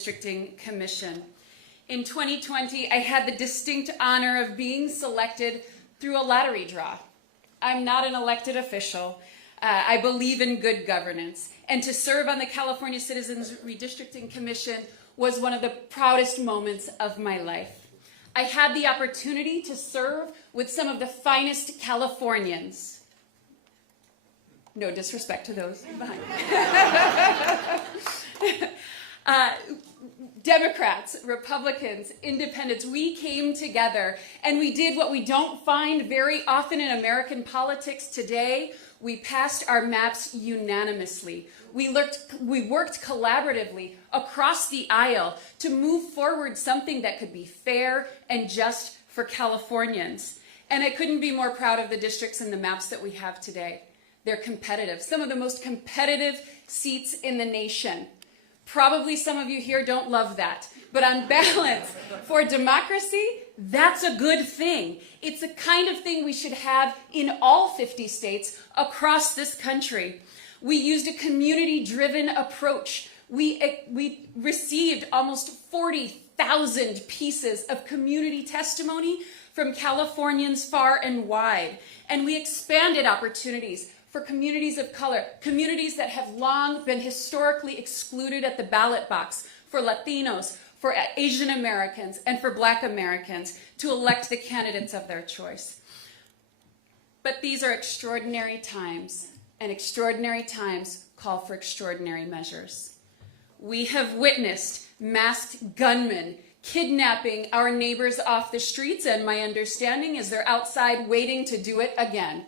Redistricting Commission. In 2020, I had the distinct honor of being selected through a lottery draw. I'm not an elected official. I believe in good governance. And to serve on the California Citizens Redistricting Commission was one of the proudest moments of my life. I had the opportunity to serve with some of the finest Californians. No disrespect to those behind. Democrats, Republicans, Independents, we came together and we did what we don't find very often in American politics today. We passed our maps unanimously. We worked collaboratively across the aisle to move forward something that could be fair and just for Californians. And I couldn't be more proud of the districts and the maps that we have today. They're competitive, some of the most competitive seats in the nation. Probably some of you here don't love that, but on balance, for democracy, that's a good thing. It's the kind of thing we should have in all 50 states across this country. We used a community-driven approach. We received almost 40,000 pieces of community testimony from Californians far and wide, and we expanded opportunities for communities of color, communities that have long been historically excluded at the ballot box, for Latinos, for Asian Americans, and for Black Americans to elect the candidates of their choice. But these are extraordinary times, and extraordinary times call for extraordinary measures. We have witnessed masked gunmen kidnapping our neighbors off the streets, and my understanding is they're outside waiting to do it again.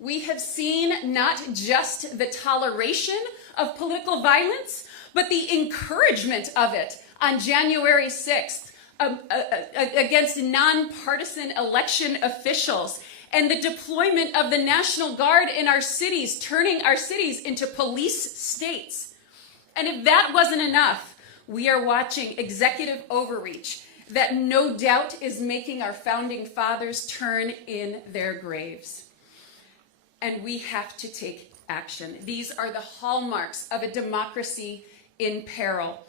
We have seen not just the toleration of political violence, but the encouragement of it on January 6th against nonpartisan election officials, and the deployment of the National Guard in our cities, turning our cities into police states. And if that wasn't enough, we are watching executive overreach that no doubt is making our founding fathers turn in their graves. And we have to take action. These are the hallmarks of a democracy in peril.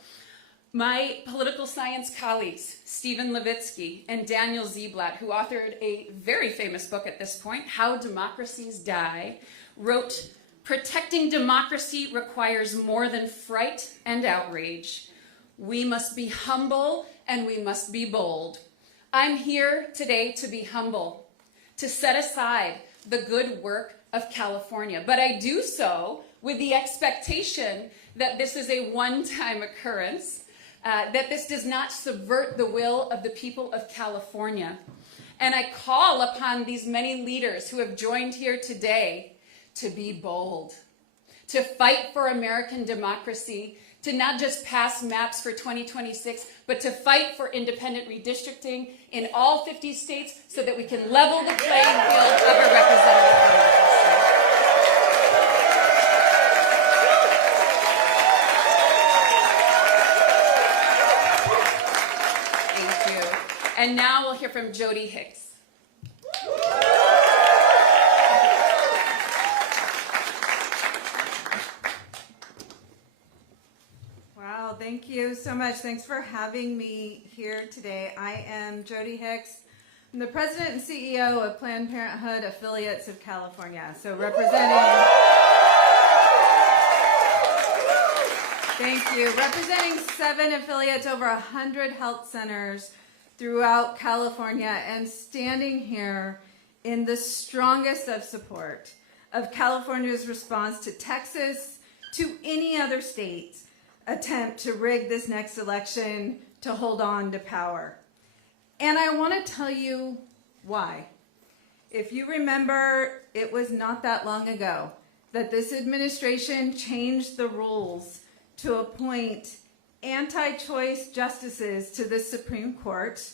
My political science colleagues, Stephen Levitsky and Daniel Ziblatt, who authored a very famous book at this point, How Democracies Die, wrote, "Protecting democracy requires more than fright and outrage. We must be humble and we must be bold." I'm here today to be humble, to set aside the good work of California, but I do so with the expectation that this is a one-time occurrence, that this does not subvert the will of the people of California. And I call upon these many leaders who have joined here today to be bold, to fight for American democracy, to not just pass maps for 2026, but to fight for independent redistricting in all 50 states so that we can level the playing field of a representative democracy. Thank you. And now we'll hear from Jody Hicks. Thank you so much. Thanks for having me here today. I am Jody Hicks. I'm the president and CEO of Planned Parenthood Affiliates of California. So representing 7 affiliates, over 100 health centers throughout California, and standing here in the strongest of support of California's response to Texas, to any other state attempt to rig this next election to hold on to power. And I want to tell you why. If you remember, it was not that long ago that this administration changed the rules to appoint anti-choice justices to the Supreme Court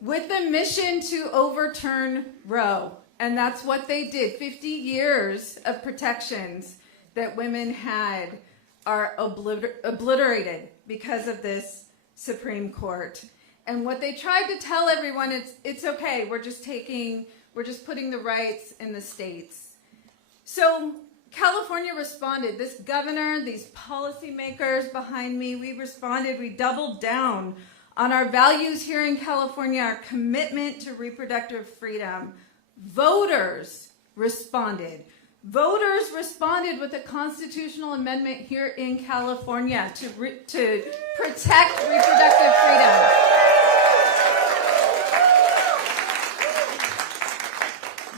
with the mission to overturn Roe. And that's what they did. 50 years of protections that women had are obliterated because of this Supreme Court. And what they tried to tell everyone is, it's okay, we're just putting the rights in the states. So California responded. This governor, these policymakers behind me, we responded. We doubled down on our values here in California, our commitment to reproductive freedom. Voters responded. Voters responded with a constitutional amendment here in California to protect reproductive freedom.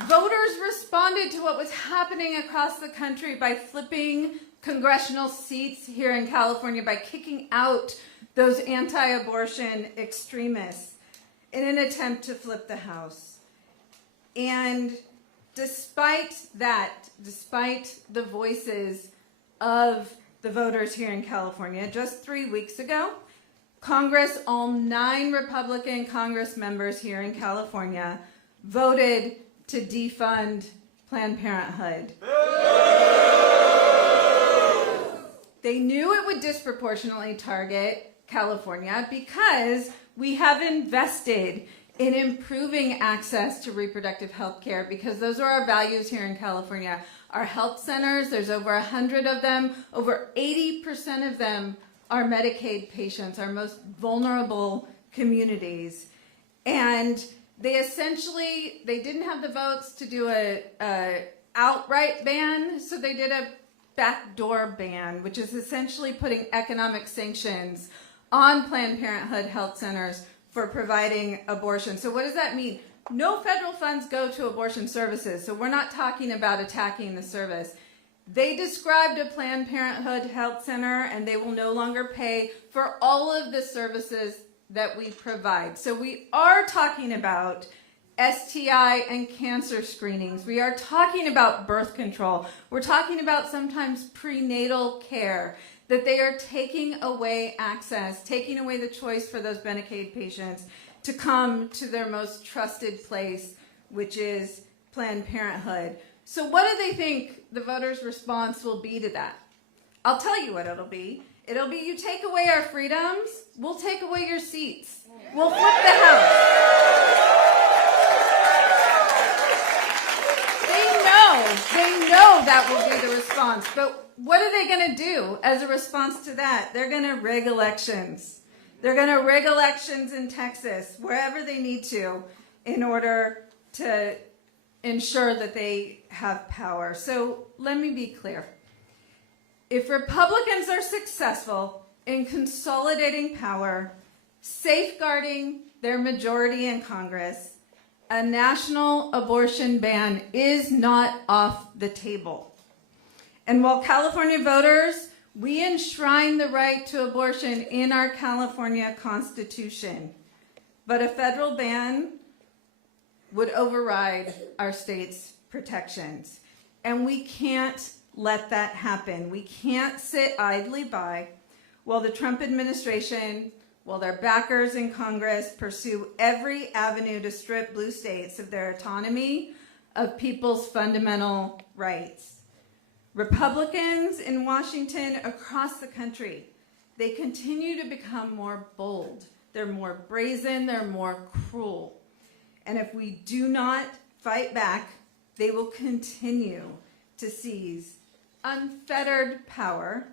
Voters responded to what was happening across the country by flipping congressional seats here in California, by kicking out those anti-abortion extremists in an attempt to flip the House. And despite that, despite the voices of the voters here in California, just 3 weeks ago, Congress, all 9 Republican Congress members here in California, voted to defund Planned Parenthood. They knew it would disproportionately target California because we have invested in improving access to reproductive health care, because those are our values here in California. Our health centers, there's over 100 of them. Over 80% of them are Medicaid patients, our most vulnerable communities. And they didn't have the votes to do a outright ban, so they did a backdoor ban, which is essentially putting economic sanctions on Planned Parenthood health centers for providing abortion. So what does that mean? No federal funds go to abortion services, so we're not talking about attacking the service. They described a Planned Parenthood health center, and they will no longer pay for all of the services that we provide. So we are talking about STI and cancer screenings. We are talking about birth control. We're talking about sometimes prenatal care, that they are taking away access, taking away the choice for those Medicaid patients to come to their most trusted place, which is Planned Parenthood. So what do they think the voters' response will be to that? I'll tell you what it'll be. It'll be, you take away our freedoms, we'll take away your seats. We'll flip the House. They know that will be the response. But what are they going to do as a response to that? They're going to rig elections. They're going to rig elections in Texas, wherever they need to, in order to ensure that they have power. So let me be clear. If Republicans are successful in consolidating power, safeguarding their majority in Congress, a national abortion ban is not off the table. And while California voters, we enshrine the right to abortion in our California Constitution, but a federal ban would override our state's protections. And we can't let that happen. We can't sit idly by while the Trump administration, while their backers in Congress pursue every avenue to strip blue states of their autonomy, of people's fundamental rights. Republicans in Washington, across the country, they continue to become more bold. They're more brazen, they're more cruel. And if we do not fight back, they will continue to seize unfettered power,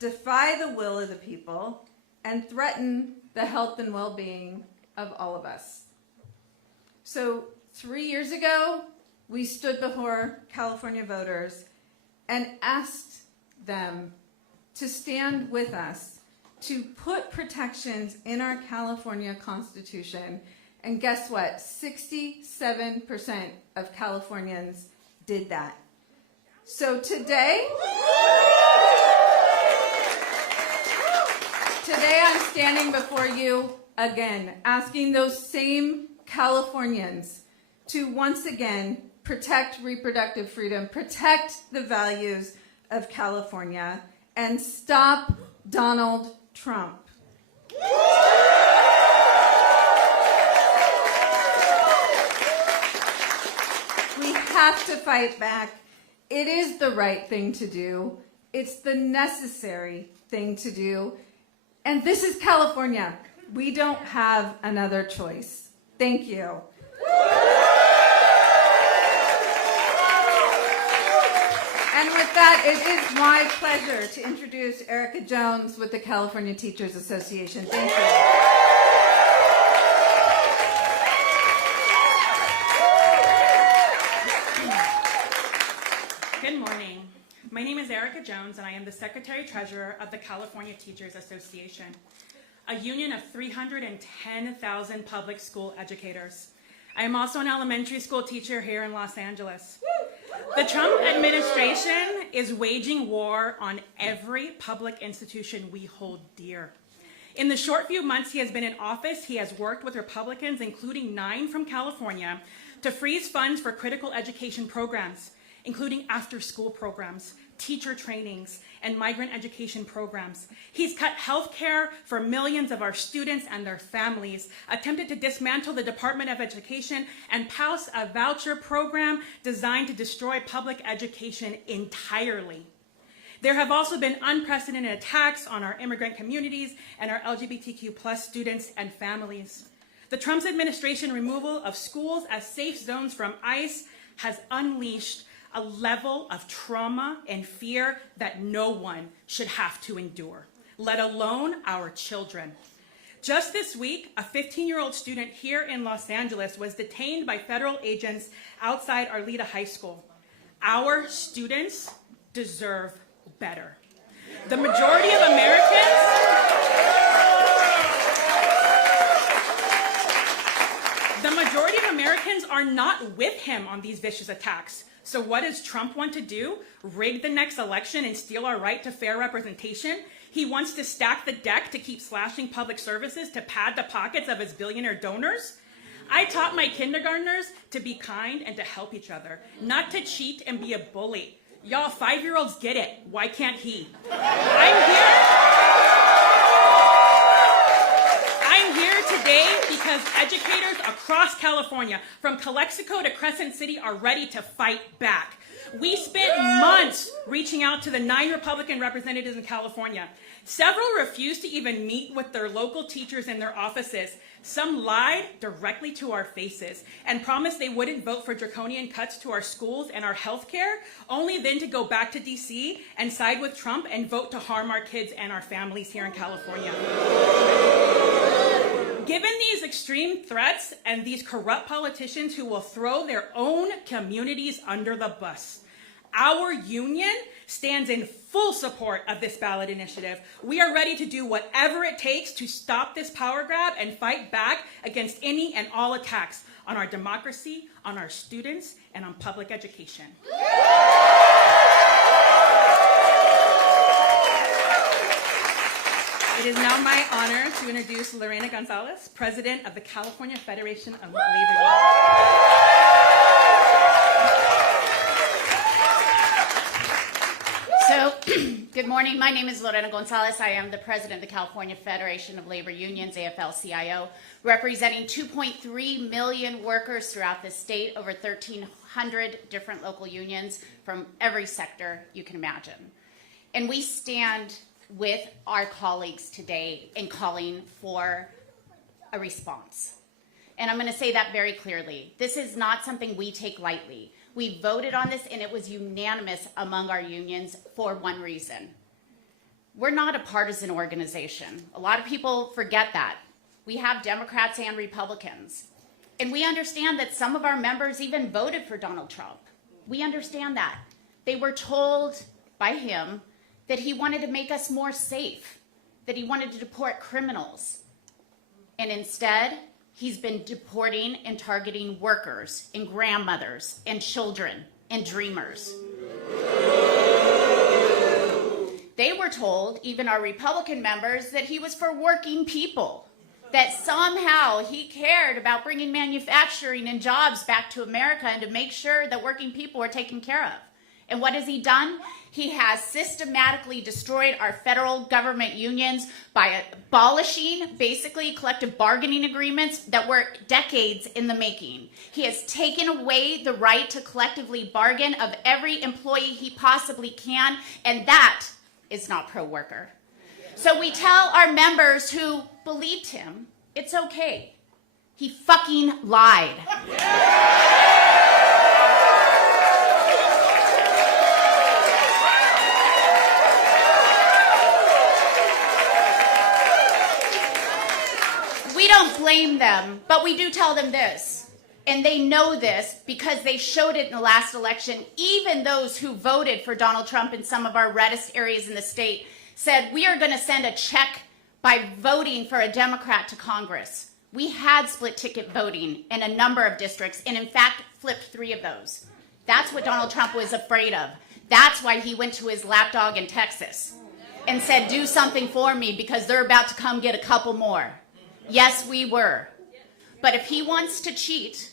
defy the will of the people, and threaten the health and well-being of all of us. So 3 years ago, we stood before California voters and asked them to stand with us to put protections in our California Constitution. And guess what? 67% of Californians did that. So today I'm standing before you again, asking those same Californians to once again protect reproductive freedom, protect the values of California, and stop Donald Trump. We have to fight back. It is the right thing to do. It's the necessary thing to do. And this is California. We don't have another choice. Thank you. And that, it is my pleasure to introduce Erica Jones with the California Teachers Association. Thank you. Good morning. My name is Erica Jones, and I am the Secretary-Treasurer of the California Teachers Association, a union of 310,000 public school educators. I am also an elementary school teacher here in Los Angeles. The Trump administration is waging war on every public institution we hold dear. In the short few months he has been in office, he has worked with Republicans, including 9 from California, to freeze funds for critical education programs, including after-school programs, teacher trainings, and migrant education programs. He's cut health care for millions of our students and their families, attempted to dismantle the Department of Education, and pass a voucher program designed to destroy public education entirely. There have also been unprecedented attacks on our immigrant communities and our LGBTQ+ students and families. The Trump administration removal of schools as safe zones from ICE has unleashed a level of trauma and fear that no one should have to endure, let alone our children. Just this week, a 15-year-old student here in Los Angeles was detained by federal agents outside Arleta High School. Our students deserve better. The majority of Americans are not with him on these vicious attacks. So what does Trump want to do? Rig the next election and steal our right to fair representation? He wants to stack the deck to keep slashing public services to pad the pockets of his billionaire donors? I taught my kindergartners to be kind and to help each other, not to cheat and be a bully. Y'all, 5-year-olds get it. Why can't he? I'm here today because educators across California, from Calexico to Crescent City, are ready to fight back. We spent months reaching out to the 9 Republican representatives in California. Several refused to even meet with their local teachers in their offices. Some lied directly to our faces and promised they wouldn't vote for draconian cuts to our schools and our health care, only then to go back to DC and side with Trump and vote to harm our kids and our families here in California. Given these extreme threats and these corrupt politicians who will throw their own communities under the bus, our union stands in full support of this ballot initiative. We are ready to do whatever it takes to stop this power grab and fight back against any and all attacks on our democracy, on our students, and on public education. It is now my honor to introduce Lorena Gonzalez, President of the California Federation of Labor Unions. So, good morning. My name is Lorena Gonzalez. I am the President of the California Federation of Labor Unions, AFL-CIO, representing 2.3 million workers throughout the state, over 1,300 different local unions from every sector you can imagine. And we stand with our colleagues today in calling for a response. And I'm going to say that very clearly. This is not something we take lightly. We voted on this and it was unanimous among our unions for one reason. We're not a partisan organization. A lot of people forget that. We have Democrats and Republicans. And we understand that some of our members even voted for Donald Trump. We understand that. They were told by him that he wanted to make us more safe, that he wanted to deport criminals. And instead, he's been deporting and targeting workers and grandmothers and children and dreamers. They were told, even our Republican members, that he was for working people, that somehow he cared about bringing manufacturing and jobs back to America and to make sure that working people were taken care of. And what has he done? He has systematically destroyed our federal government unions by abolishing basically collective bargaining agreements that were decades in the making. He has taken away the right to collectively bargain of every employee he possibly can, and that is not pro-worker. So we tell our members who believed him, it's okay. He fucking lied. blame them, but we do tell them this. And they know this because they showed it in the last election. Even those who voted for Donald Trump in some of our reddest areas in the state said, we are going to send a check by voting for a Democrat to Congress. We had split ticket voting in a number of districts, and in fact, flipped 3 of those. That's what Donald Trump was afraid of. That's why he went to his lapdog in Texas and said, do something for me because they're about to come get a couple more. Yes, we were. But if he wants to cheat,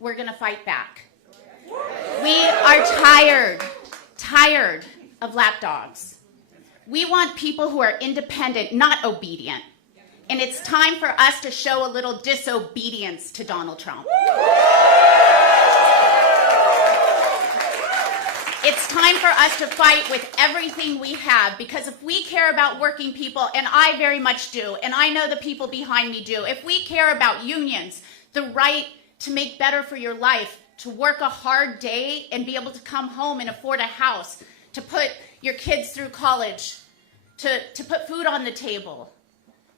we're going to fight back. We are tired of lapdogs. We want people who are independent, not obedient. And it's time for us to show a little disobedience to Donald Trump. It's time for us to fight with everything we have, because if we care about working people, and I very much do, and I know the people behind me do, if we care about unions, the right to make better for your life, to work a hard day and be able to come home and afford a house, to put your kids through college, to put food on the table.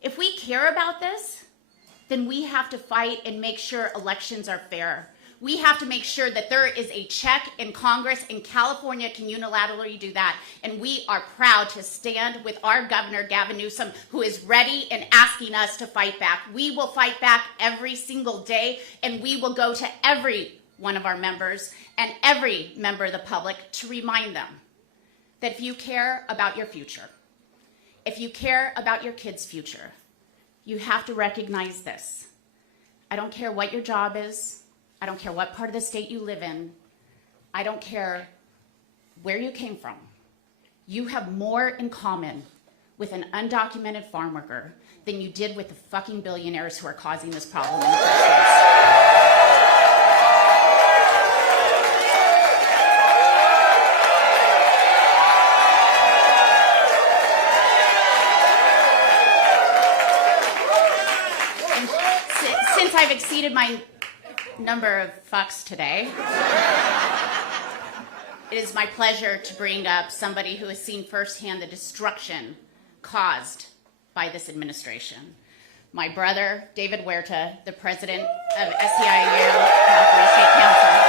If we care about this, then we have to fight and make sure elections are fair. We have to make sure that there is a check in Congress, and California can unilaterally do that. And we are proud to stand with our Governor Gavin Newsom, who is ready and asking us to fight back. We will fight back every single day, and we will go to every one of our members and every member of the public to remind them that if you care about your future, if you care about your kids' future, you have to recognize this. I don't care what your job is. I don't care what part of the state you live in. I don't care where you came from. You have more in common with an undocumented farm worker than you did with the fucking billionaires who are causing this problem in the first place. Since I've exceeded my number of fucks today, it is my pleasure to bring up somebody who has seen firsthand the destruction caused by this administration. My brother, David Huerta, the president of SEIU, California State Council.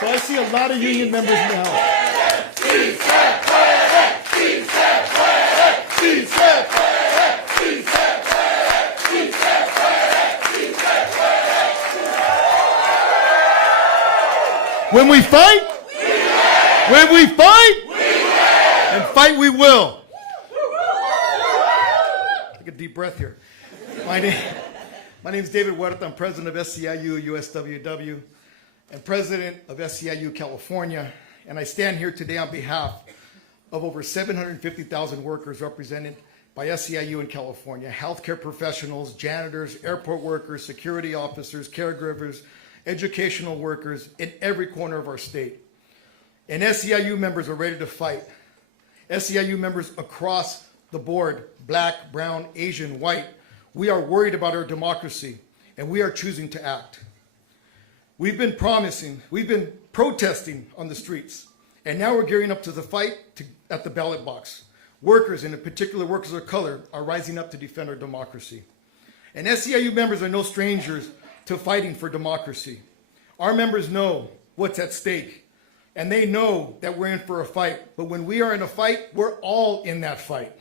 So I see a lot of union members now. When we fight, when we fight, and fight we will. Take a deep breath here. My name is David Huerta. I'm president of SEIU USWW and president of SEIU California. And I stand here today on behalf of over 750,000 workers represented by SEIU in California, healthcare professionals, janitors, airport workers, security officers, caregivers, educational workers in every corner of our state. And SEIU members are ready to fight. SEIU members across the board, black, brown, Asian, white, we are worried about our democracy, and we are choosing to act. We've been protesting on the streets, and now we're gearing up to the fight at the ballot box. Workers, and in particular workers of color, are rising up to defend our democracy. And SEIU members are no strangers to fighting for democracy. Our members know what's at stake, and they know that we're in for a fight. But when we are in a fight, we're all in that fight.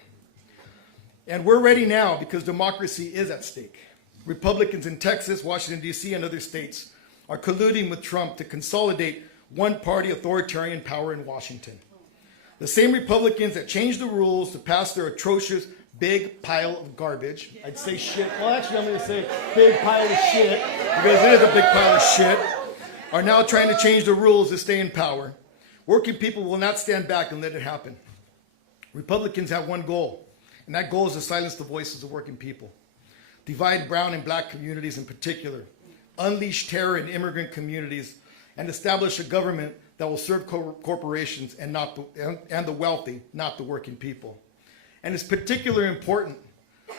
And we're ready now because democracy is at stake. Republicans in Texas, Washington, D.C., and other states are colluding with Trump to consolidate one-party authoritarian power in Washington. The same Republicans that changed the rules to pass their atrocious big pile of garbage. I'd say shit. Well, actually, I'm going to say big pile of shit, because it is a big pile of shit, are now trying to change the rules to stay in power. Working people will not stand back and let it happen. Republicans have one goal, and that goal is to silence the voices of working people, divide brown and black communities in particular, unleash terror in immigrant communities, and establish a government that will serve corporations and the wealthy, not the working people. And it's particularly important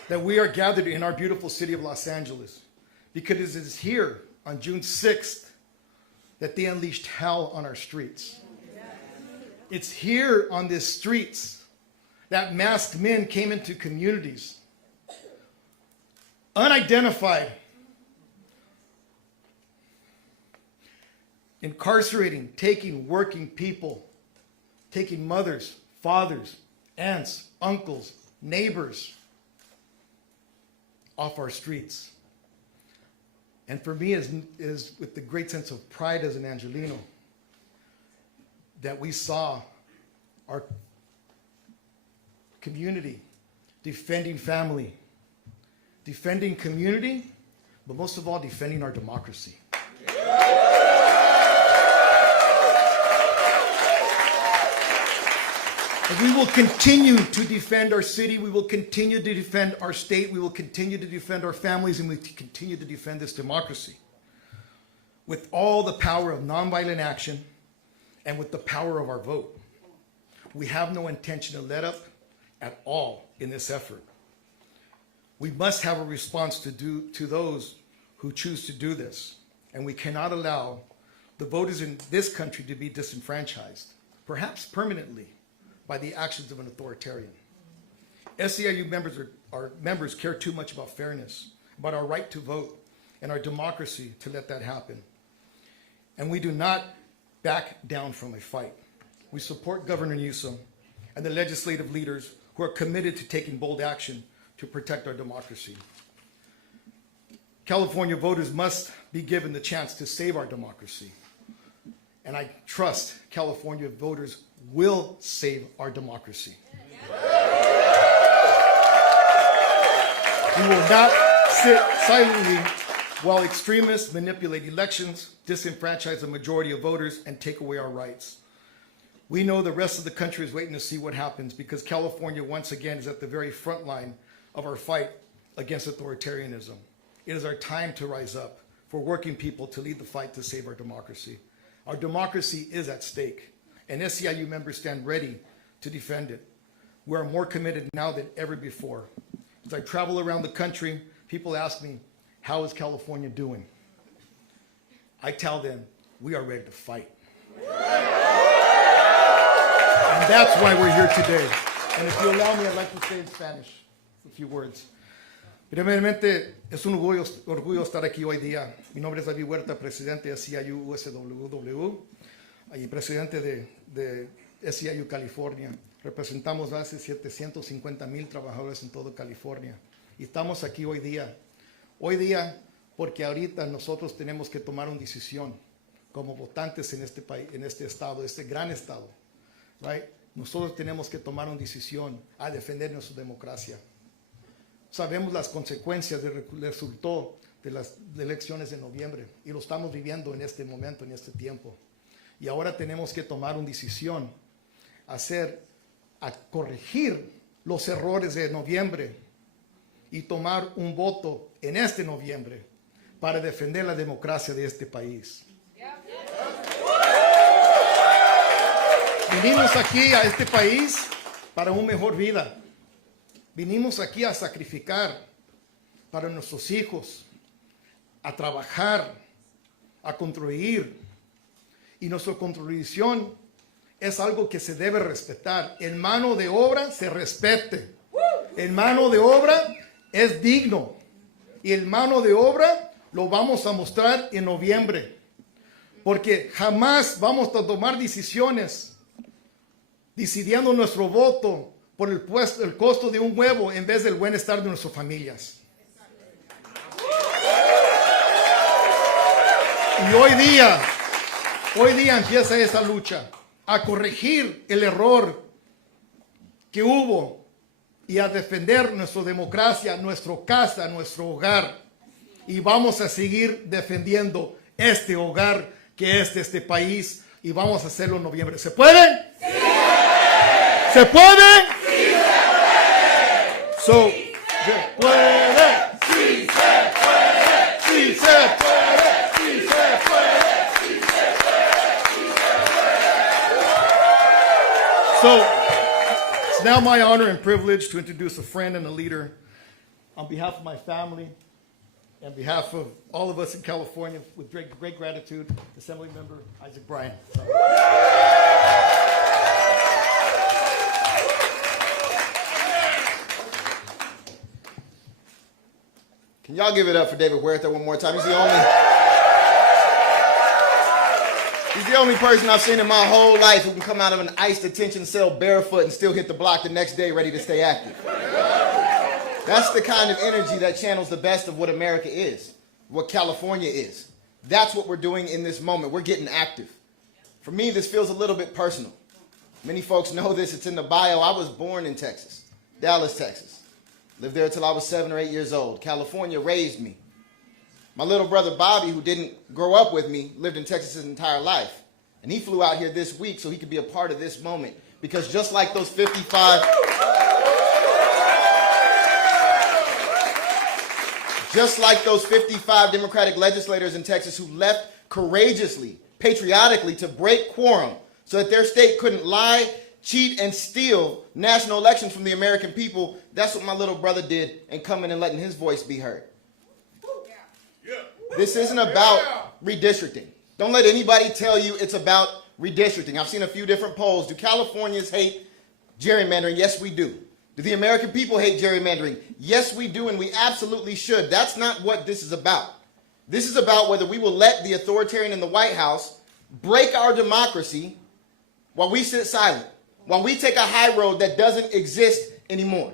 that we are gathered in our beautiful city of Los Angeles, because it is here on June 6th that they unleashed hell on our streets. It's here on these streets that masked men came into communities, unidentified, incarcerating, taking working people, taking mothers, fathers, aunts, uncles, neighbors off our streets. And for me, is with the great sense of pride as an Angelino, that we saw our community defending family, defending community, but most of all, defending our democracy. And we will continue to defend our city, we will continue to defend our state, we will continue to defend our families, and we continue to defend this democracy with all the power of nonviolent action and with the power of our vote. We have no intention to let up at all in this effort. We must have a response to those who choose to do this, and we cannot allow the voters in this country to be disenfranchised, perhaps permanently, by the actions of an authoritarian. SEIU members care too much about fairness, about our right to vote, and our democracy to let that happen. And we do not back down from a fight. We support Governor Newsom and the legislative leaders who are committed to taking bold action to protect our democracy. California voters must be given the chance to save our democracy. And I trust California voters will save our democracy. We will not sit silently while extremists manipulate elections, disenfranchise the majority of voters, and take away our rights. We know the rest of the country is waiting to see what happens because California, once again, is at the very front line of our fight against authoritarianism. It is our time to rise up for working people to lead the fight to save our democracy. Our democracy is at stake, and SEIU members stand ready to defend it. We are more committed now than ever before. As I travel around the country, people ask me, how is California doing? I tell them, we are ready to fight. And that's why we're here today. And if you allow me, I'd like to say in Spanish a few words. Primeramente, es un orgullo estar aquí hoy día. Mi nombre es David Huerta, presidente de SEIU USWW y presidente de SEIU California. Representamos a 750,000 trabajadores en toda California. Y estamos aquí hoy día porque ahorita nosotros tenemos que tomar una decisión como votantes en este país, en este estado, este gran estado. Right? Nosotros tenemos que tomar una decisión a defender nuestra democracia. Sabemos las consecuencias del resultado de las elecciones de noviembre y lo estamos viviendo en este momento, en este tiempo. Y ahora tenemos que tomar una decisión, a corregir los errores de noviembre y tomar un voto en este noviembre para defender la democracia de este país. Vinimos aquí a este país para una mejor vida. Vinimos aquí a sacrificar para nuestros hijos, a trabajar, a construir. Y nuestra contribución es algo que se debe respetar. En mano de obra se respete. En mano de obra es digno. Y en mano de obra lo vamos a mostrar en noviembre. Porque jamás vamos a tomar decisiones decidiendo nuestro voto por el costo de un huevo en vez del bienestar de nuestras familias. Y hoy día empieza esa lucha a corregir el error que hubo y a defender nuestra democracia, nuestra casa, nuestro hogar. Y vamos a seguir defendiendo este hogar que es de este país y vamos a hacerlo en noviembre. ¿Se puede? ¡Sí! ¿Se puede? So, se puede, sí se puede, sí se puede, sí se puede, sí se puede, sí se puede. So, it's now my honor and privilege to introduce a friend and a leader on behalf of my family, On behalf of all of us in California, with great gratitude, Assemblymember Isaac Bryan. Can y'all give it up for David Huerta one more time? He's the only person I've seen in my whole life who can come out of an ICE detention cell barefoot and still hit the block the next day ready to stay active. That's the kind of energy that channels the best of what America is, what California is. That's what we're doing in this moment. We're getting active. For me, this feels a little bit personal. Many folks know this. It's in the bio. I was born in Texas, Dallas, Texas. Lived there until I was 7 or 8 years old. California raised me. My little brother Bobby, who didn't grow up with me, lived in Texas his entire life. And he flew out here this week so he could be a part of this moment. Because just like those 55... Just like those 55 Democratic legislators in Texas who left courageously, patriotically, to break quorum so that their state couldn't lie, cheat, and steal national elections from the American people, that's what my little brother did in coming and letting his voice be heard. This isn't about redistricting. Don't let anybody tell you it's about redistricting. I've seen a few different polls. Do Californians hate gerrymandering? Yes, we do. Do the American people hate gerrymandering? Yes, we do, and we absolutely should. That's not what this is about. This is about whether we will let the authoritarian in the White House break our democracy while we sit silent, while we take a high road that doesn't exist anymore.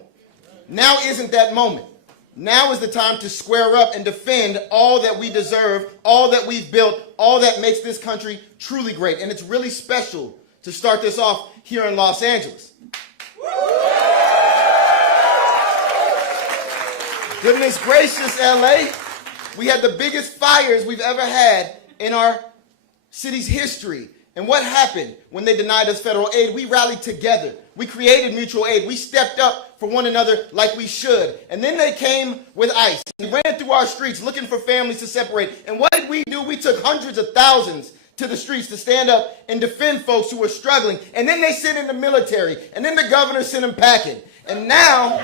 Now isn't that moment. Now is the time to square up and defend all that we deserve, all that we've built, all that makes this country truly great. And it's really special to start this off here in Los Angeles. Goodness gracious, LA. We had the biggest fires we've ever had in our city's history. And what happened when they denied us federal aid? We rallied together. We created mutual aid. We stepped up for one another like we should. And then they came with ICE and ran through our streets looking for families to separate. And what did we do? We took hundreds of thousands to the streets to stand up and defend folks who were struggling. And then they sent in the military. And then the governor sent them packing. And now...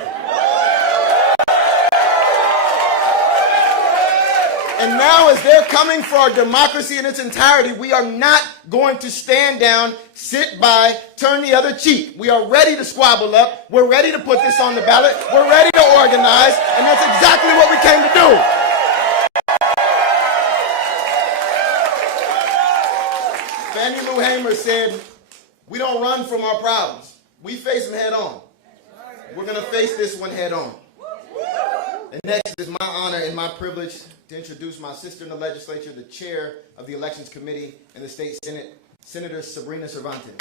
And now, as they're coming for our democracy in its entirety, we are not going to stand down, sit by, turn the other cheek. We are ready to squabble up. We're ready to put this on the ballot. We're ready to organize. And that's exactly what we came to do. Fannie Lou Hamer said, we don't run from our problems. We face them head on. We're going to face this one head on. And next, it is my honor and my privilege to introduce my sister in the legislature, the chair of the Elections Committee in the State Senate, Senator Sabrina Cervantes.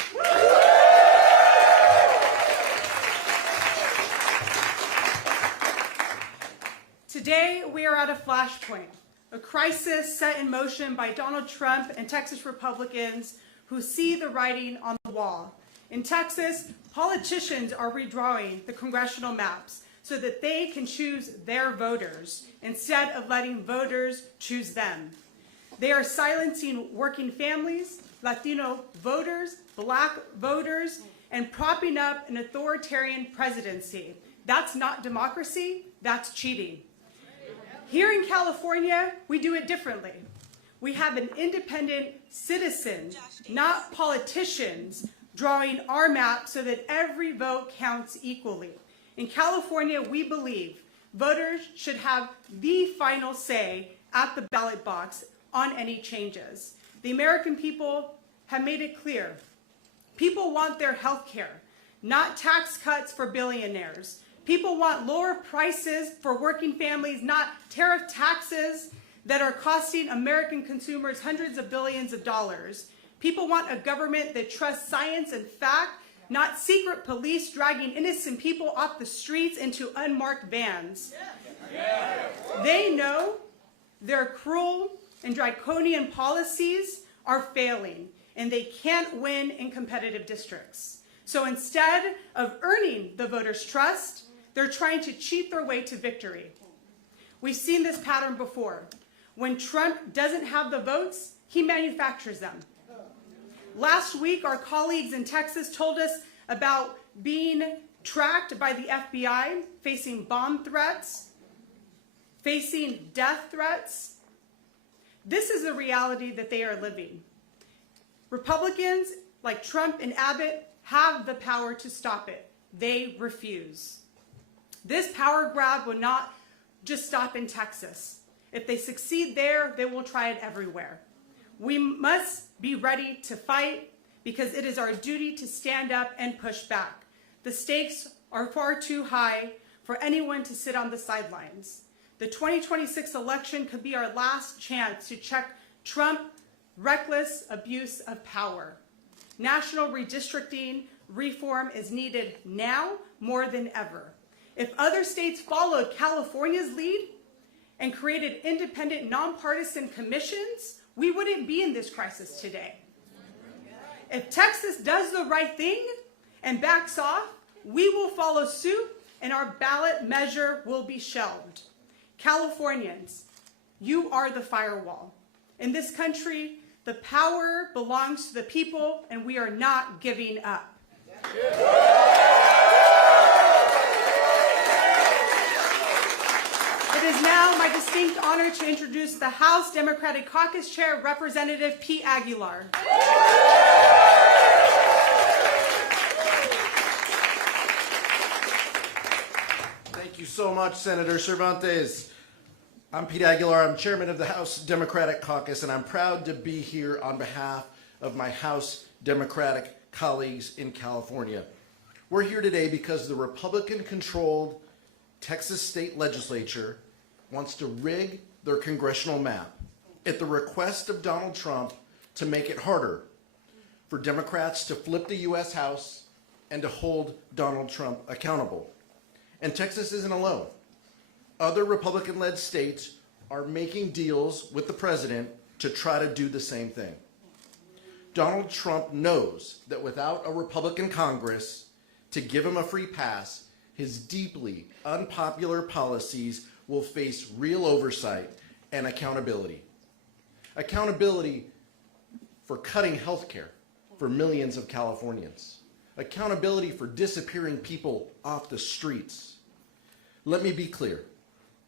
Today, we are at a flashpoint, a crisis set in motion by Donald Trump and Texas Republicans who see the writing on the wall. In Texas, politicians are redrawing the congressional maps so that they can choose their voters instead of letting voters choose them. They are silencing working families, Latino voters, Black voters, and propping up an authoritarian presidency. That's not democracy, that's cheating. Here in California, we do it differently. We have an independent citizen, not politicians, drawing our map so that every vote counts equally. In California, we believe voters should have the final say at the ballot box on any changes. The American people have made it clear. People want their health care, not tax cuts for billionaires. People want lower prices for working families, not tariff taxes that are costing American consumers hundreds of billions of dollars. People want a government that trusts science and fact, not secret police dragging innocent people off the streets into unmarked vans. They know their cruel and draconian policies are failing, and they can't win in competitive districts. So instead of earning the voters' trust, they're trying to cheat their way to victory. We've seen this pattern before. When Trump doesn't have the votes, he manufactures them. Last week, our colleagues in Texas told us about being tracked by the FBI, facing bomb threats. facing death threats. This is the reality that they are living. Republicans like Trump and Abbott have the power to stop it. They refuse. This power grab will not just stop in Texas. If they succeed there, they will try it everywhere. We must be ready to fight because it is our duty to stand up and push back. The stakes are far too high for anyone to sit on the sidelines. The 2026 election could be our last chance to check Trump's reckless abuse of power. National redistricting reform is needed now more than ever. If other states followed California's lead and created independent, nonpartisan commissions, we wouldn't be in this crisis today. If Texas does the right thing and backs off, we will follow suit and our ballot measure will be shelved. Californians, you are the firewall. In this country, the power belongs to the people and we are not giving up. It is now my distinct honor to introduce the House Democratic Caucus Chair, Representative Pete Aguilar. Thank you so much, Senator Cervantes. I'm Pete Aguilar. I'm chairman of the House Democratic Caucus, and I'm proud to be here on behalf of my House Democratic colleagues in California. We're here today because the Republican-controlled Texas state legislature wants to rig their congressional map at the request of Donald Trump to make it harder for Democrats to flip the U.S. House and to hold Donald Trump accountable. And Texas isn't alone. Other Republican-led states are making deals with the president to try to do the same thing. Donald Trump knows that without a Republican Congress to give him a free pass, his deeply unpopular policies will face real oversight and accountability. Accountability for cutting health care for millions of Californians. Accountability for disappearing people off the streets. Let me be clear.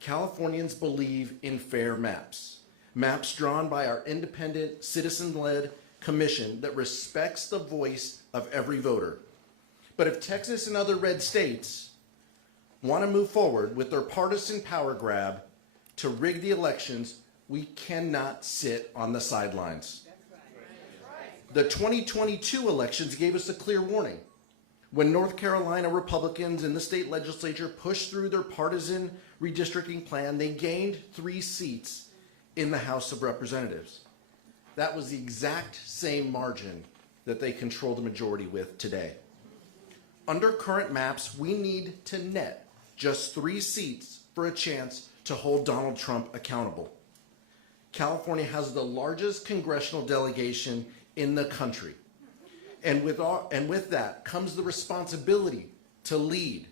Californians believe in fair maps. Maps drawn by our independent, citizen-led commission that respects the voice of every voter. But if Texas and other red states want to move forward with their partisan power grab to rig the elections, we cannot sit on the sidelines. The 2022 elections gave us a clear warning. When North Carolina Republicans in the state legislature pushed through their partisan redistricting plan, they gained 3 seats in the House of Representatives. That was the exact same margin that they control the majority with today. Under current maps, we need to net just 3 seats for a chance to hold Donald Trump accountable. California has the largest congressional delegation in the country. And with that comes the responsibility to lead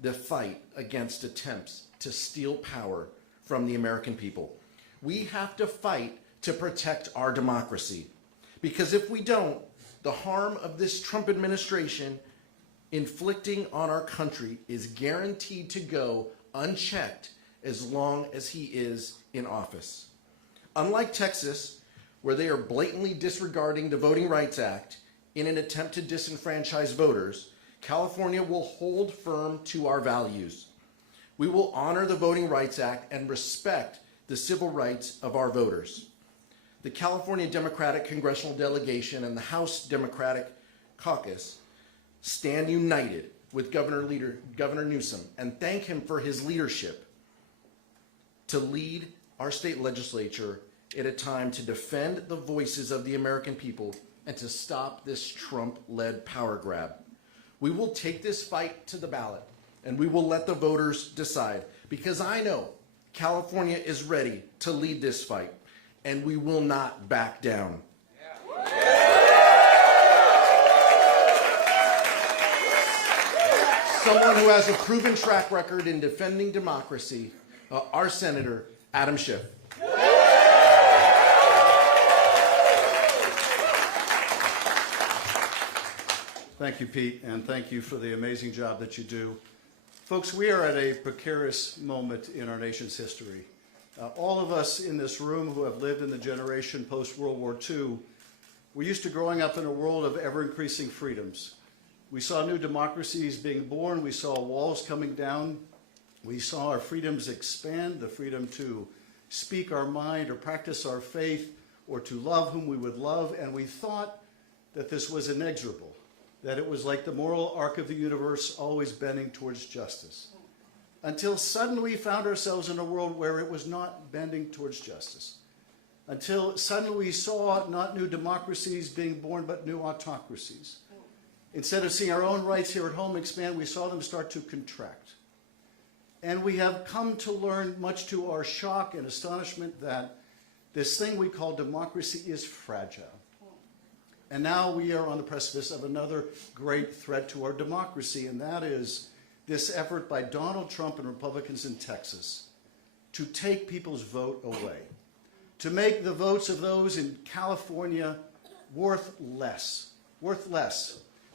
the fight against attempts to steal power from the American people. We have to fight to protect our democracy. Because if we don't, the harm of this Trump administration inflicting on our country is guaranteed to go unchecked as long as he is in office. Unlike Texas, where they are blatantly disregarding the Voting Rights Act in an attempt to disenfranchise voters, California will hold firm to our values. We will honor the Voting Rights Act and respect the civil rights of our voters. The California Democratic Congressional Delegation and the House Democratic Caucus stand united with Governor Newsom and thank him for his leadership to lead our state legislature at a time to defend the voices of the American people and to stop this Trump-led power grab. We will take this fight to the ballot and we will let the voters decide, because I know California is ready to lead this fight and we will not back down. Someone who has a proven track record in defending democracy, our Senator, Adam Schiff. Thank you, Pete, and thank you for the amazing job that you do Folks, we are at a precarious moment in our nation's history. All of us in this room who have lived in the generation post-World War II, we're used to growing up in a world of ever-increasing freedoms. We saw new democracies being born. We saw walls coming down. We saw our freedoms expand, the freedom to speak our mind or practice our faith or to love whom we would love. And we thought that this was inexorable, that it was like the moral arc of the universe always bending towards justice. Until suddenly we found ourselves in a world where it was not bending towards justice. Until suddenly we saw not new democracies being born, but new autocracies. Instead of seeing our own rights here at home expand, we saw them start to contract. And we have come to learn, much to our shock and astonishment, that this thing we call democracy is fragile. And now we are on the precipice of another great threat to our democracy, and that is this effort by Donald Trump and Republicans in Texas to take people's vote away, to make the votes of those in California worth less,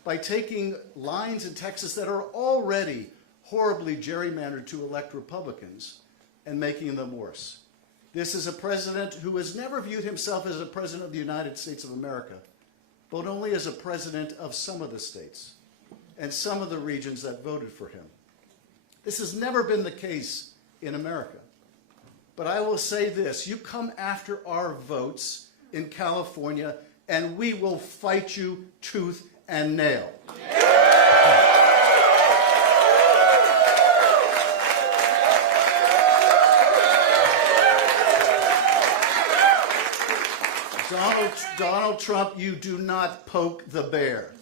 by taking lines in Texas that are already horribly gerrymandered to elect Republicans and making them worse. This is a president who has never viewed himself as a president of the United States of America, but only as a president of some of the states and some of the regions that voted for him. This has never been the case in America. But I will say this, you come after our votes in California and we will fight you tooth and nail. Donald Trump, you do not poke the bear.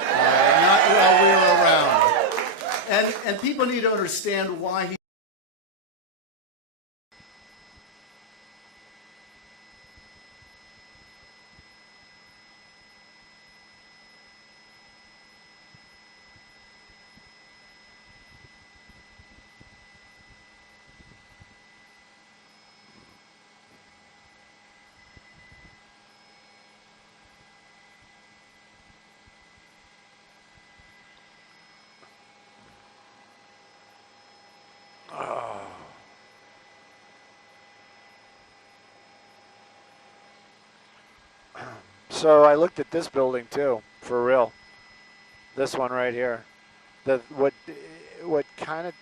Not while we're around. And people need to understand why he... So I looked at this building too, for real. This one right here. What kind of,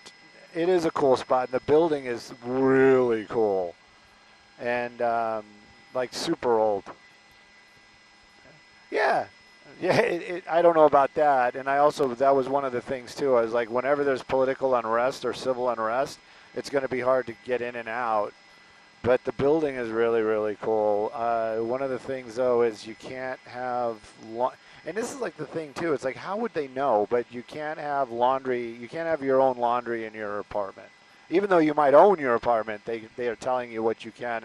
it is a cool spot. And the building is really cool, and like super old. Yeah. I don't know about that. And that was one of the things too. I was like, whenever there's political unrest or civil unrest, it's going to be hard to get in and out. But the building is really, really cool. One of the things, though, is you can't have, and this is like the thing, too. It's like, how would they know? But you can't have laundry. You can't have your own laundry in your apartment. Even though you might own your apartment, they are telling you what you can.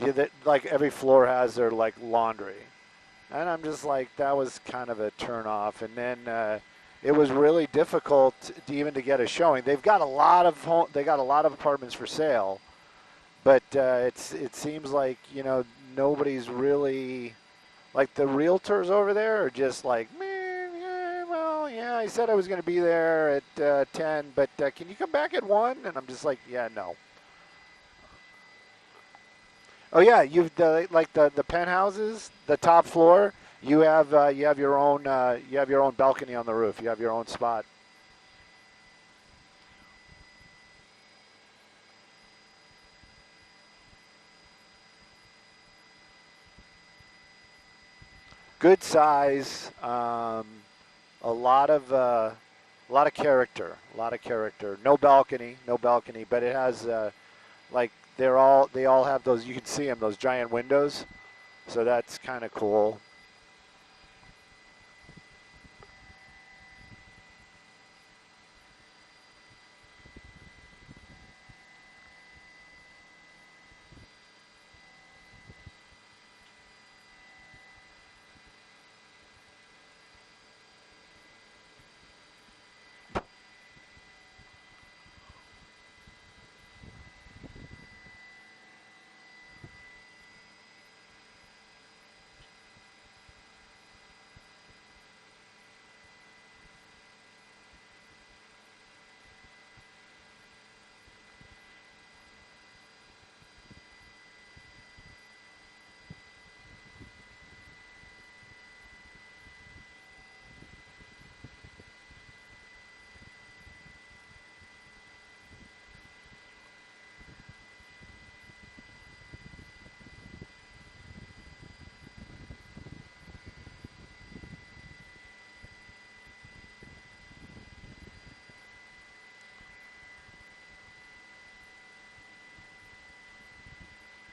And like every floor has their, like, laundry. And I'm just like, that was kind of a turnoff. And then it was really difficult even to get a showing. They've got a lot of apartments for sale. But it seems like, nobody's really, like the realtors over there are just like, man, yeah, well, yeah, I said I was going to be there at 10, but can you come back at 1? And I'm just like, yeah, no. Oh, yeah, the penthouses, the top floor, you have your own balcony on the roof. You have your own spot. Good size, a lot of character, No balcony, but it has like they all have those. You can see them, those giant windows, so that's kind of cool.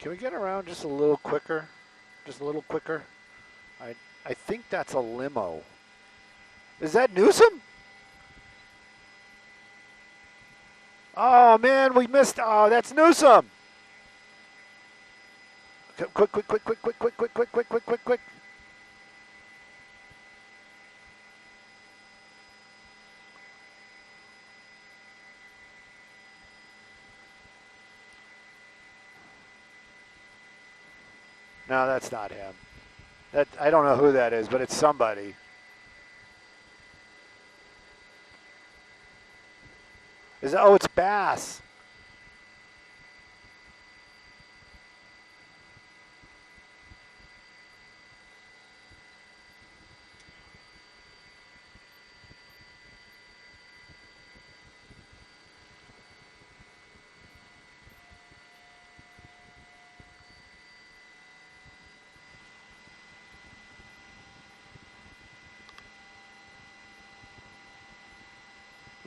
Can we get around just a little quicker? Just a little quicker? I think that's a limo. Is that Newsom? Oh, man, we missed. Oh, that's Newsom. Quick, quick, quick, quick, quick, quick, quick, quick, quick, quick, quick, quick. No, that's not him. That I don't know who that is, but it's somebody. Oh, it's Bass.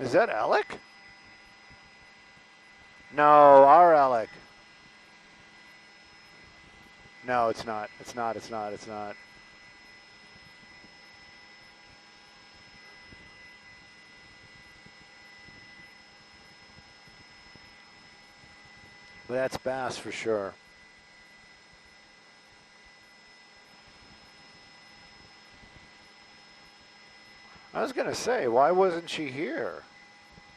Is that Alec? No, our Alec. No, it's not. It's not. It's not. It's not. But that's Bass for sure. I was going to say, why wasn't she here?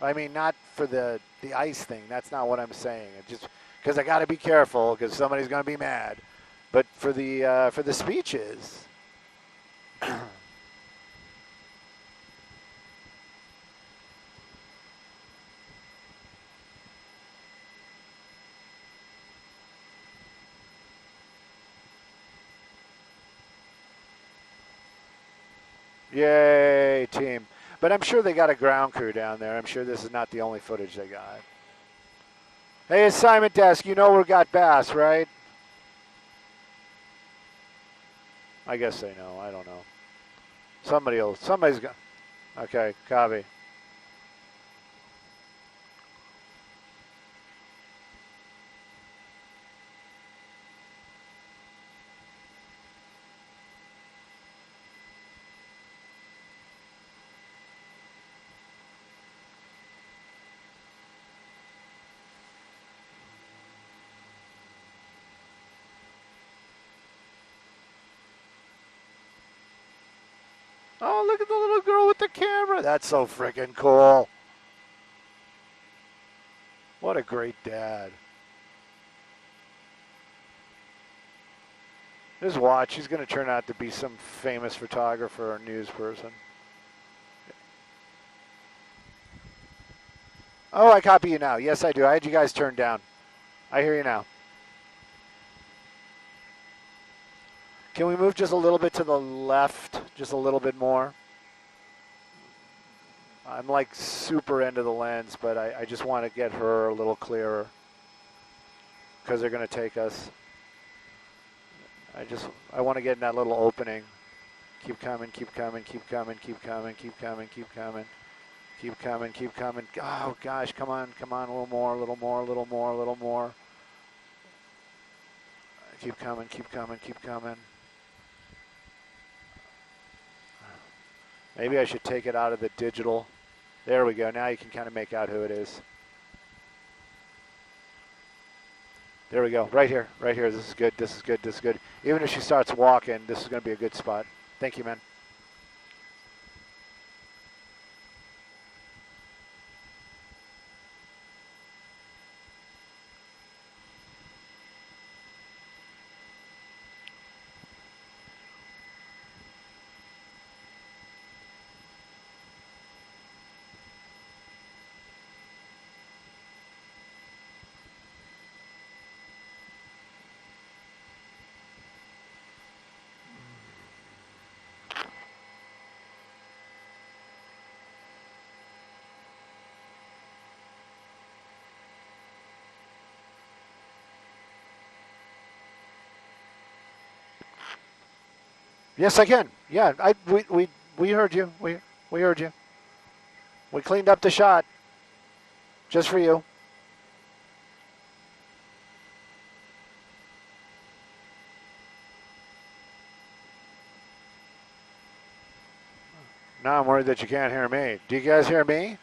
I mean, not for the ice thing. That's not what I'm saying. It just because I got to be careful because somebody's going to be mad. But for the speeches. Yay, team. But I'm sure they got a ground crew down there. I'm sure this is not the only footage they got. Hey, assignment desk, you know we got Bass, right? I guess they know. I don't know. Somebody's got. Okay, copy. Oh, look at the little girl with the camera. That's so freaking cool. What a great dad. Just watch. He's going to turn out to be some famous photographer or news person. Oh, I copy you now. Yes, I do. I had you guys turned down. I hear you now. Can we move just a little bit to the left? Just a little bit more? I'm like super into the lens, but I just want to get her a little clearer because they're going to take us. I want to get in that little opening. Keep coming, keep coming, keep coming, keep coming, keep coming, keep coming. Keep coming, keep coming. Oh gosh, come on, come on, a little more, a little more, a little more, a little more. Keep coming, keep coming, keep coming. Maybe I should take it out of the digital. There we go. Now you can kind of make out who it is. There we go. Right here. Right here. This is good. This is good. This is good. Even if she starts walking, this is going to be a good spot. Thank you, man. Yes, I can. Yeah, we heard you. We heard you. We cleaned up the shot just for you. Now I'm worried that you can't hear me. Do you guys hear me?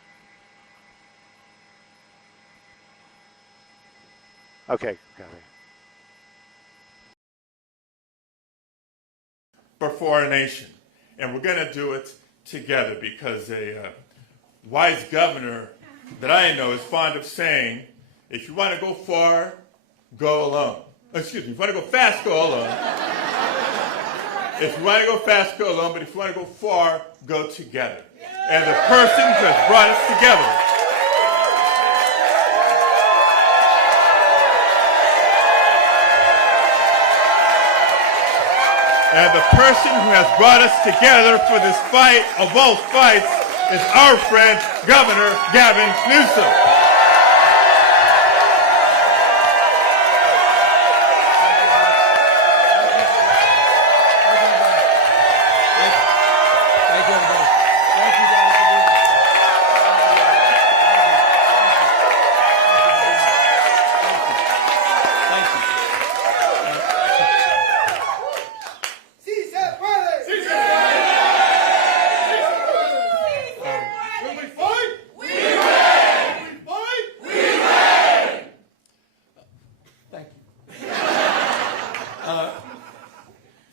Okay, copy. For our nation. And we're going to do it together because a wise governor that I know is fond of saying, if you want to go far, go alone. Excuse me, if you want to go fast, go alone. If you want to go fast, go alone, but if you want to go far, go together. And the person who has brought us together for this fight of all fights is our friend, Governor Gavin Newsom.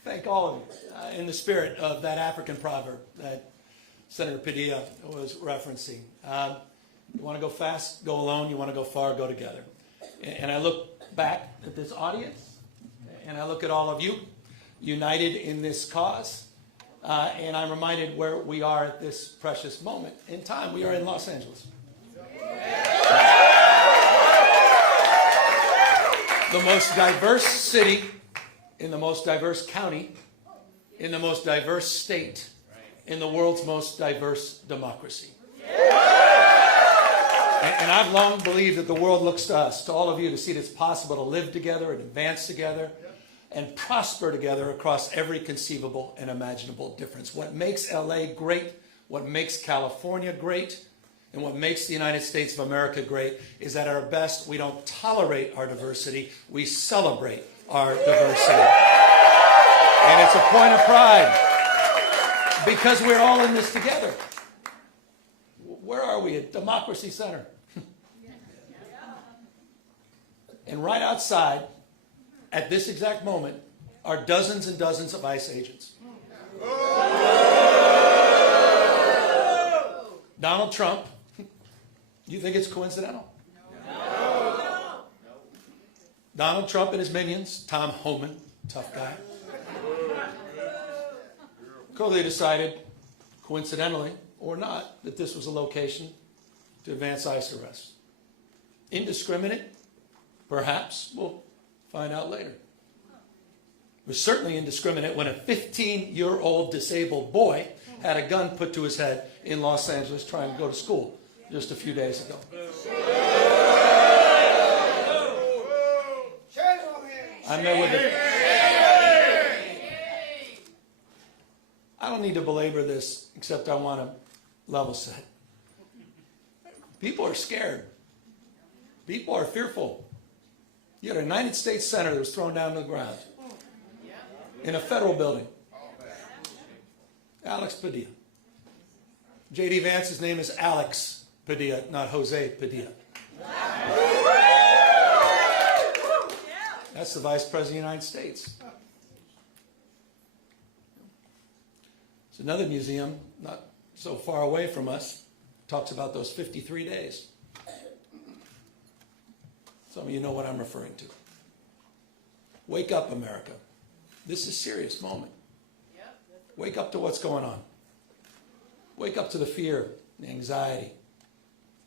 Thank all of you in the spirit of that African proverb that Senator Padilla was referencing. You want to go fast, go alone. You want to go far, go together. And I look back at this audience, and I look at all of you united in this cause, and I'm reminded where we are at this precious moment in time. We are in Los Angeles. The most diverse city in the most diverse county, in the most diverse state, in the world's most diverse democracy. And I've long believed that the world looks to us, to all of you, to see that it's possible to live together and advance together and prosper together across every conceivable and imaginable difference. What makes LA great, what makes California great, and what makes the United States of America great is that at our best, we don't tolerate our diversity, we celebrate our diversity. And it's a point of pride because we're all in this together. Where are we? At Democracy Center. And right outside, at this exact moment, are dozens and dozens of ICE agents. Donald Trump, you think it's coincidental? Donald Trump and his minions, Tom Homan, tough guy, clearly decided, coincidentally or not, that this was a location to advance ICE arrests. Indiscriminate? Perhaps. We'll find out later. It was certainly indiscriminate when a 15-year-old disabled boy had a gun put to his head in Los Angeles trying to go to school just a few days ago. I met with it. I don't need to belabor this, except I want to level set. People are scared. People are fearful. You had a United States senator that was thrown down to the ground in a federal building. Alex Padilla. J.D. Vance's name is Alex Padilla, not Jose Padilla. That's the Vice President of the United States. There's another museum not so far away from us, talks about those 53 days. Some of you know what I'm referring to. Wake up, America. This is a serious moment. Wake up to what's going on. Wake up to the fear, the anxiety.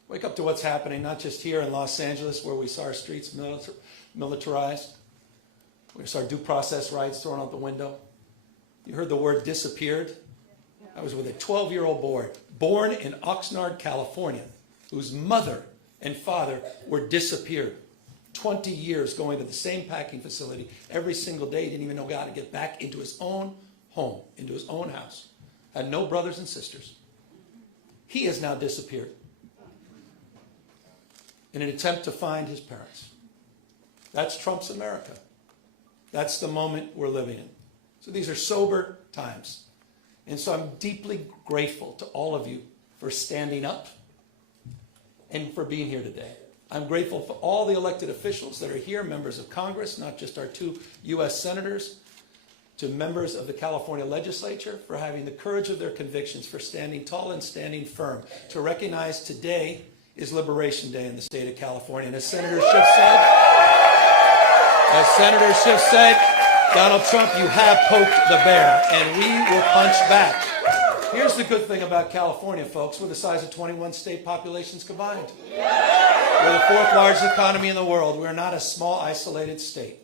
Wake up to what's happening, not just here in Los Angeles, where we saw our streets militarized. We saw due process rights thrown out the window. You heard the word disappeared? I was with a 12-year-old boy, born in Oxnard, California, whose mother and father were disappeared. 20 years going to the same packing facility every single day. He didn't even know how to get back into his own home, into his own house. Had no brothers and sisters. He has now disappeared in an attempt to find his parents. That's Trump's America. That's the moment we're living in. So these are sober times. And so I'm deeply grateful to all of you for standing up and for being here today. I'm grateful for all the elected officials that are here, members of Congress, not just our 2 U.S. senators, to members of the California legislature for having the courage of their convictions, for standing tall and standing firm, to recognize today is Liberation Day in the state of California. And as Senator Schiff said, Donald Trump, you have poked the bear, and we will punch back. Here's the good thing about California, folks. We're the size of 21 state populations combined. We're the 4th largest economy in the world. We're not a small, isolated state.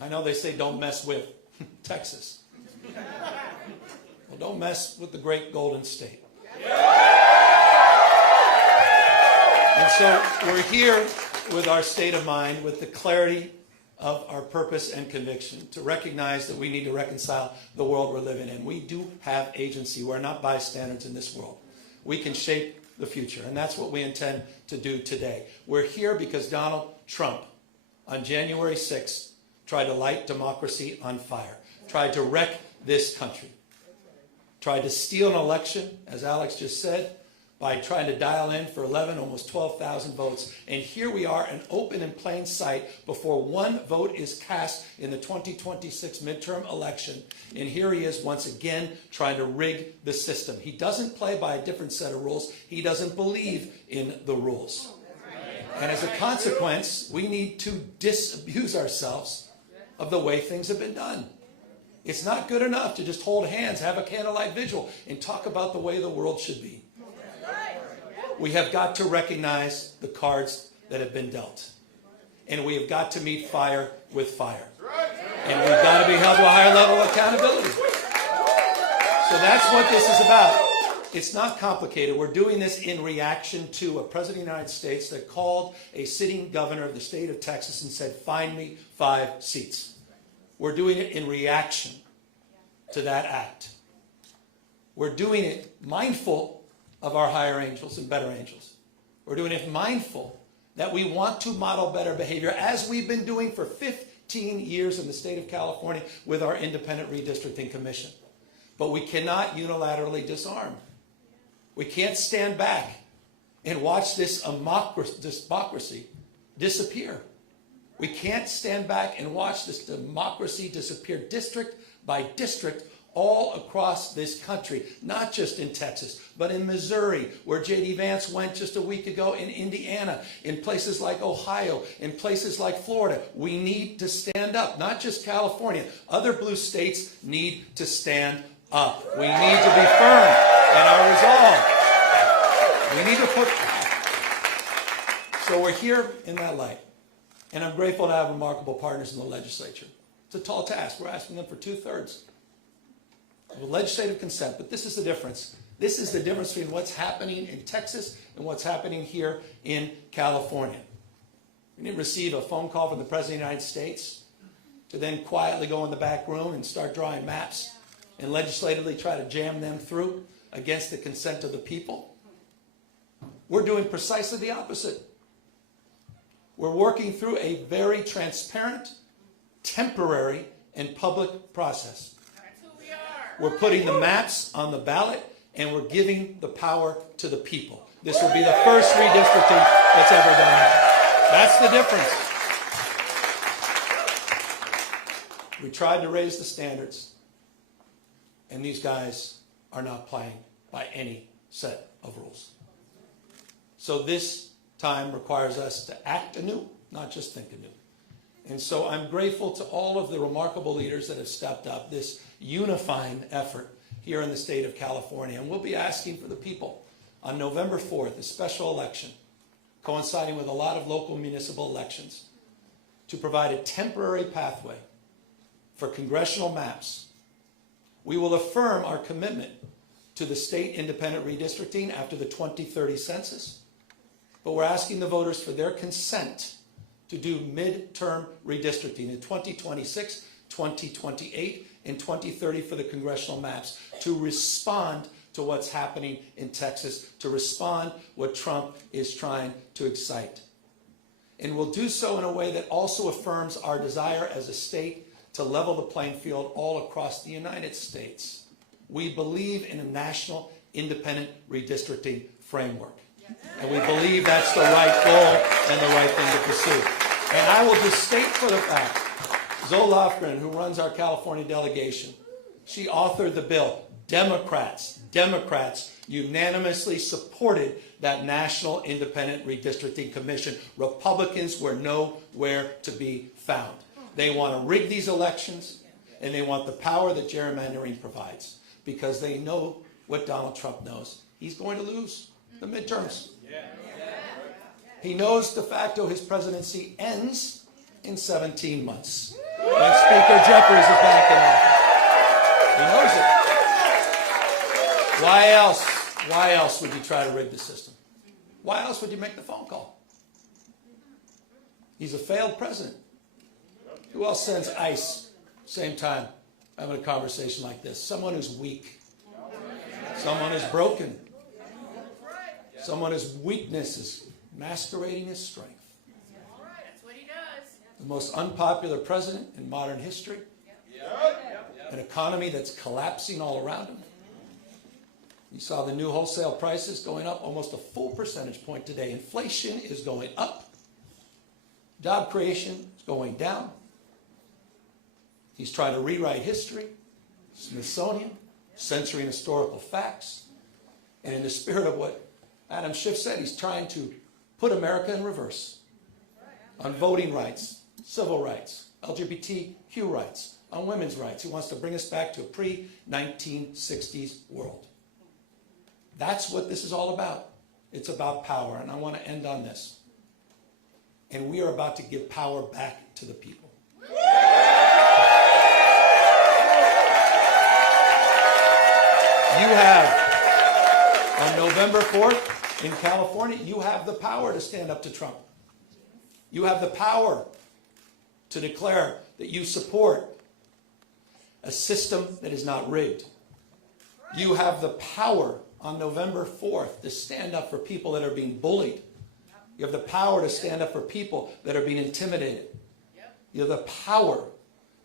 I know they say don't mess with Texas. Well, don't mess with the great Golden State. And so we're here with our state of mind, with the clarity of our purpose and conviction, to recognize that we need to reconcile the world we're living in. We do have agency. We're not bystanders in this world. We can shape the future, and that's what we intend to do today. We're here because Donald Trump, on January 6th, tried to light democracy on fire, tried to wreck this country, tried to steal an election, as Alex just said, by trying to dial in for 11, almost 12,000 votes. And here we are, in open and plain sight, before one vote is cast in the 2026 midterm election. And here he is once again trying to rig the system. He doesn't play by a different set of rules. He doesn't believe in the rules. And as a consequence, we need to disabuse ourselves of the way things have been done. It's not good enough to just hold hands, have a candlelight vigil, and talk about the way the world should be. We have got to recognize the cards that have been dealt. And we have got to meet fire with fire. And we've got to be held to a higher level of accountability. So that's what this is about. It's not complicated. We're doing this in reaction to a president of the United States that called a sitting governor of the state of Texas and said, find me 5 seats. We're doing it in reaction to that act. We're doing it mindful of our higher angels and better angels. We're doing it mindful that we want to model better behavior, as we've been doing for 15 years in the state of California with our independent redistricting commission. But we cannot unilaterally disarm. We can't stand back and watch this democracy disappear. We can't stand back and watch this democracy disappear district by district all across this country, not just in Texas, but in Missouri, where J.D. Vance went just a week ago, in Indiana, in places like Ohio, in places like Florida. We need to stand up, not just California. Other blue states need to stand up. We need to be firm in our resolve. We need to put... So we're here in that light. And I'm grateful to have remarkable partners in the legislature. It's a tall task. We're asking them for 2/3 of legislative consent, but this is the difference. This is the difference between what's happening in Texas and what's happening here in California. We didn't receive a phone call from the President of the United States to then quietly go in the back room and start drawing maps and legislatively try to jam them through against the consent of the people. We're doing precisely the opposite. We're working through a very transparent, temporary, and public process. We're putting the maps on the ballot, and we're giving the power to the people. This will be the first redistricting that's ever done that. That's the difference. We tried to raise the standards, and these guys are not playing by any set of rules. So this time requires us to act anew, not just think anew. And so I'm grateful to all of the remarkable leaders that have stepped up, this unifying effort here in the state of California. And we'll be asking for the people on November 4th, a special election, coinciding with a lot of local municipal elections, to provide a temporary pathway for congressional maps. We will affirm our commitment to the state independent redistricting after the 2030 census, but we're asking the voters for their consent to do midterm redistricting in 2026, 2028, and 2030 for the congressional maps, to respond to what's happening in Texas, to respond what Trump is trying to excite. And we'll do so in a way that also affirms our desire as a state to level the playing field all across the United States. We believe in a national independent redistricting framework. And we believe that's the right goal and the right thing to pursue. And I will just state for the fact, Zoe Lofgren, who runs our California delegation, she authored the bill. Democrats unanimously supported that National Independent Redistricting Commission. Republicans were nowhere to be found. They want to rig these elections, and they want the power that gerrymandering provides, because they know what Donald Trump knows. He's going to lose the midterms. He knows de facto his presidency ends in 17 months, when Speaker Jeffries is back in office. He knows it. Why else would you try to rig the system? Why else would you make the phone call? He's a failed president. Who else sends ICE? Same time, having a conversation like this. Someone who's weak. Someone who's broken. Someone whose weakness is masquerading as strength. That's what he does. The most unpopular president in modern history. An economy that's collapsing all around him. You saw the new wholesale prices going up almost a full percentage point today. Inflation is going up. Job creation is going down. He's trying to rewrite history, Smithsonian, censoring historical facts. And in the spirit of what Adam Schiff said, he's trying to put America in reverse on voting rights, civil rights, LGBTQ rights, on women's rights. He wants to bring us back to a pre-1960s world. That's what this is all about. It's about power, and I want to end on this. And we are about to give power back to the people. You have, on November 4th in California, you have the power to stand up to Trump. You have the power to declare that you support a system that is not rigged. You have the power on November 4th to stand up for people that are being bullied. You have the power to stand up for people that are being intimidated. You have the power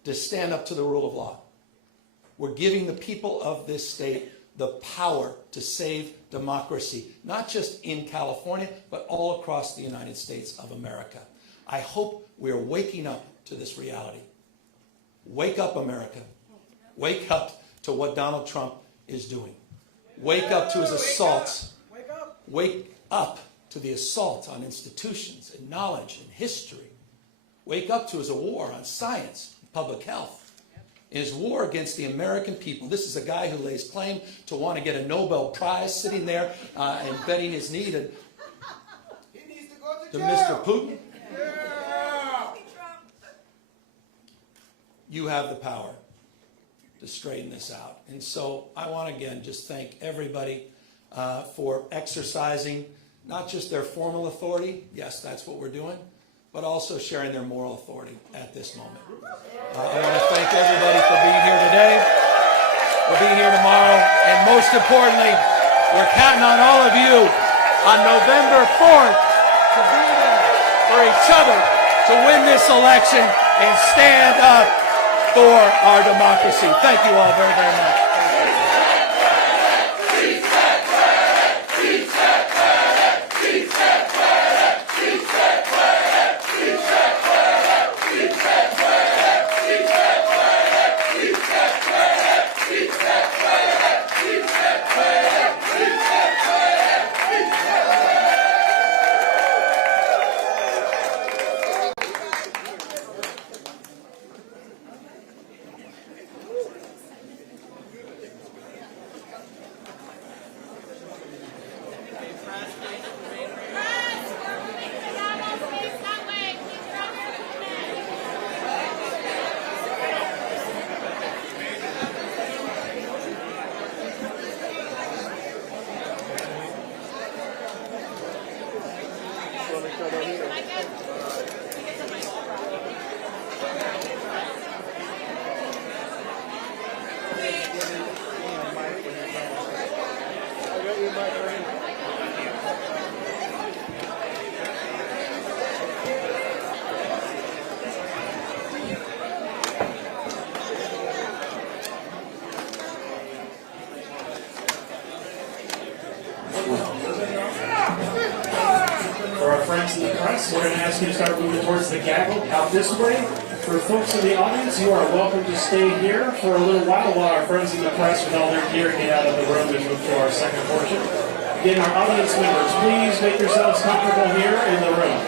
to stand up to the rule of law. We're giving the people of this state the power to save democracy, not just in California, but all across the United States of America. I hope we're waking up to this reality. Wake up, America. Wake up to what Donald Trump is doing. Wake up to his assaults. Wake up to the assault on institutions and knowledge and history. Wake up to his war on science and public health. His war against the American people. This is a guy who lays claim to want to get a Nobel Prize, sitting there and bending his knee to Mr. Putin. You have the power to straighten this out. And so I want to again just thank everybody for exercising not just their formal authority, yes, that's what we're doing, but also sharing their moral authority at this moment. I want to thank everybody for being here today, for being here tomorrow, and most importantly, we're counting on all of you on November 4th to be there for each other, to win this election and stand up for our democracy. Thank you all very, very much. we're going to ask you to start moving towards the gaggle out this way. For folks in the audience, you are welcome to stay here for a little while our friends in the press with all their gear get out of the room and move to our second portion. Again, our audience members, please make yourselves comfortable here in the room.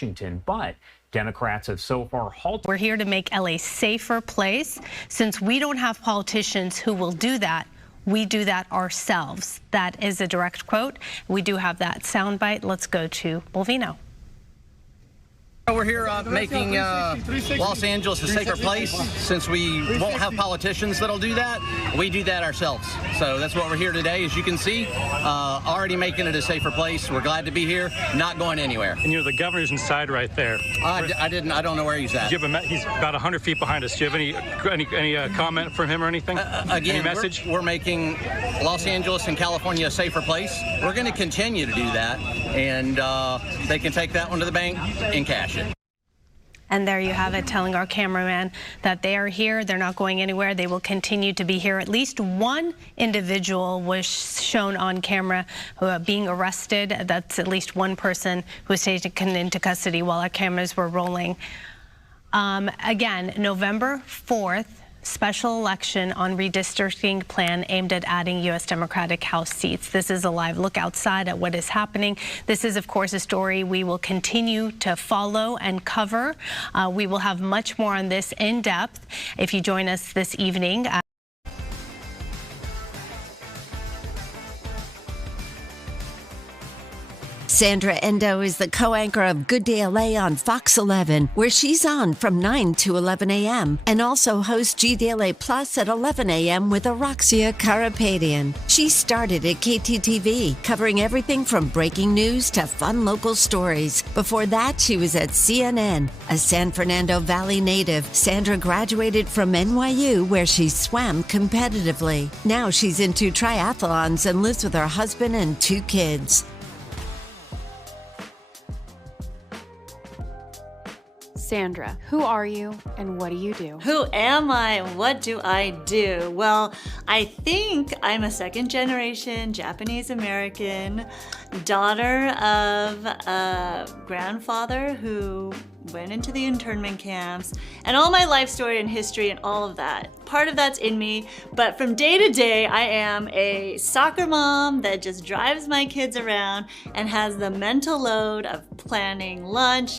Washington, but Democrats have so far halted. We're here to make LA a safer place. Since we don't have politicians who will do that, we do that ourselves. That is a direct quote. We do have that soundbite. Let's go to Bolvino. We're here making Los Angeles a safer place. Since we won't have politicians that'll do that, we do that ourselves. So that's what we're here today. As you can see, already making it a safer place. We're glad to be here, not going anywhere. And the governor's inside right there. I don't know where he's at. He's about 100 feet behind us. Do you have any comment from him or anything? Again, any message? We're making Los Angeles and California a safer place. We're going to continue to do that, and they can take that one to the bank and cash it. And there you have it, telling our cameraman that they are here, they're not going anywhere, they will continue to be here. At least one individual was shown on camera being arrested. That's at least one person who was taken into custody while our cameras were rolling. Again, November 4th, special election on redistricting plan aimed at adding U.S. Democratic House seats. This is a live look outside at what is happening. This is, of course, a story we will continue to follow and cover. We will have much more on this in depth if you join us this evening. Sandra Endo is the co-anchor of Good Day LA on Fox 11, where she's on from 9 to 11 a.m. and also hosts GDLA Plus at 11 a.m. with Araxia Karapetian. She started at KTTV, covering everything from breaking news to fun local stories. Before that, she was at CNN. A San Fernando Valley native, Sandra graduated from NYU, where she swam competitively. Now she's into triathlons and lives with her husband and 2 kids. Sandra, who are you and what do you do? Who am I? What do I do? Well, I think I'm a second generation Japanese American, daughter of a grandfather who went into the internment camps, and all my life story and history and all of that. Part of that's in me, but from day to day, I am a soccer mom that just drives my kids around and has the mental load of planning lunch,